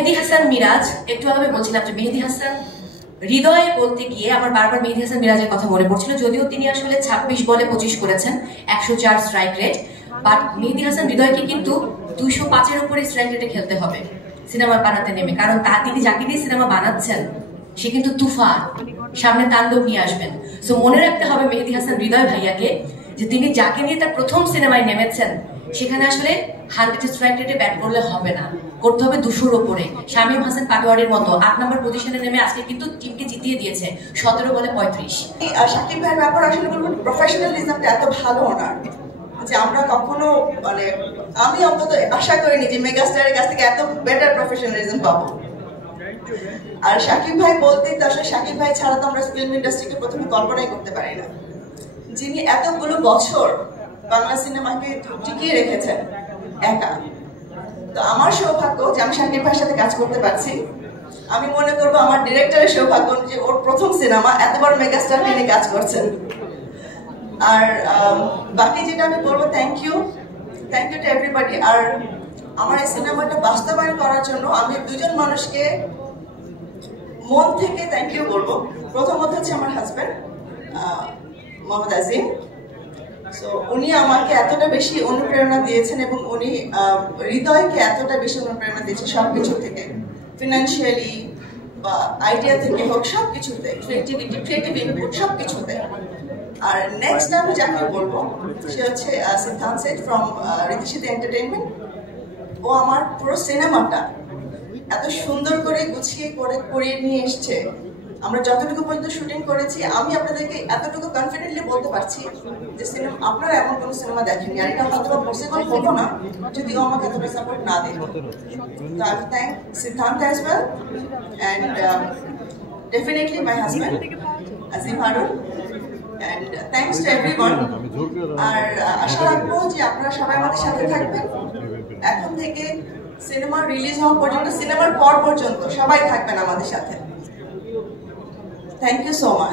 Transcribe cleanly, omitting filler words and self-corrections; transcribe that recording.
মেহেদী হাসান মিরাজ, একটু আগে বলছিলাম যে মেহেদী হাসান হৃদয়ে বলতে গিয়ে আমার বারবার মেহেদী হাসান মিরাজের কথা মনে পড়ছিল, যদিও তিনি আসলে 26 বলে 25 করেছেন, 104 স্ট্রাইক রেট। বাট মেহেদী হাসান হৃদয়কে কিন্তু 205-এর উপরে স্ট্রাইক রেটে খেলতে হবে সিনেমা বানাতে নেমে, কারণ তিনি যাকে দিয়ে সিনেমা বানাচ্ছেন সে কিন্তু তুফান, সামনে তাণ্ডব নিয়ে আসবেন। সো মনে রাখতে হবে মেহেদী হাসান হৃদয় ভাইয়াকে যে তিনি যাকে নিয়ে তার প্রথম সিনেমায় নেমেছেন সেখানে আসলে 100 স্ট্রাইক রেটে ব্যাট করলে হবে না, করতে হবে 200-র উপরে। শামীম হাসান পাটোয়ারির মতো 8 নম্বর পজিশনে নেমে আজকে কিন্তু টিমকে জিতিয়ে দিয়েছে 17 বলে 35। শাকিব ভাইয়ের ব্যাপার আসলে বলবো প্রফেশনালিজমটা এত ভালো ওনার যে আমরা কখনো মানে আমি অন্তত আশা করিনি যে মেগাস্টারের কাছ থেকে এত বেটার প্রফেশনালিজম পাবো। আর শাকিব ভাই বলতেই তো আসলে শাকিব ভাই ছাড়া তো আমরা ফিল্ম ইন্ডাস্ট্রিকে প্রথমে কল্পনাই করতে পারি না, যিনি এতগুলো বছর বাংলা সিনেমাকে টিকিয়ে রেখেছেন একা। তো আমার সৌভাগ্য যে আমি শাকিব ভাইয়ের সাথে কাজ করতে পারছি। আমি মনে করবো আমার ডিরেক্টরের সৌভাগ্য যে ওর প্রথম সিনেমা এতবার মেগাস্টারকে নিয়ে কাজ করছেন। আর বাকি যেটা আমি বলবো থ্যাংক ইউ টু এভরিবডি। আর আমার এই সিনেমাটা বাস্তবায়ন করার জন্য আমি দুজন মানুষকে মন থেকে থ্যাংক ইউ বলবো। প্রথমত হচ্ছে আমার হাজব্যান্ড মোহাম্মদ আজিম। সো উনি আমাকে এতটা বেশি অনুপ্রেরণা দিয়েছেন এবং উনি হৃদয়কে এতটা বেশি অনুপ্রেরণা দিয়েছেন সবকিছু থেকে, ফিনান্সিয়ালি বা আইডিয়া থেকে হোক, সবকিছুতে, ক্রিয়েটিভ ইনপুট সবকিছুতে। আর নেক্সট আমি যাকে বলবো সে হচ্ছে সিদ্ধান্ত সেট ফ্রম রীতিশীতি এন্টারটেইনমেন্ট। ও আমার পুরো সিনেমাটা এত সুন্দর করে গুছিয়ে করিয়ে নিয়ে এসছে। আমরা যতটুকু পর্যন্ত শুটিং করেছি আমি আপনাদেরকে এতটুকু কনফিডেন্টলি বলতে পারছি যে সিনেমা আপনারা এমন কোনো সিনেমা দেখেননি। আর এটা হয়তো পসিবল হতো না যদি ও আমাকে এতটা সাপোর্ট না দিত। তো আমি thank Siddhant as well and definitely my husband Azim Harun and thanks to everyone. আর আশা রাখবো যে আপনারা সবাই আমাদের সাথে থাকবেন এখন থেকে সিনেমা রিলিজ হওয়া পর্যন্ত, সিনেমার পর পর্যন্ত সবাই থাকবেন আমাদের সাথে। Thank you so much.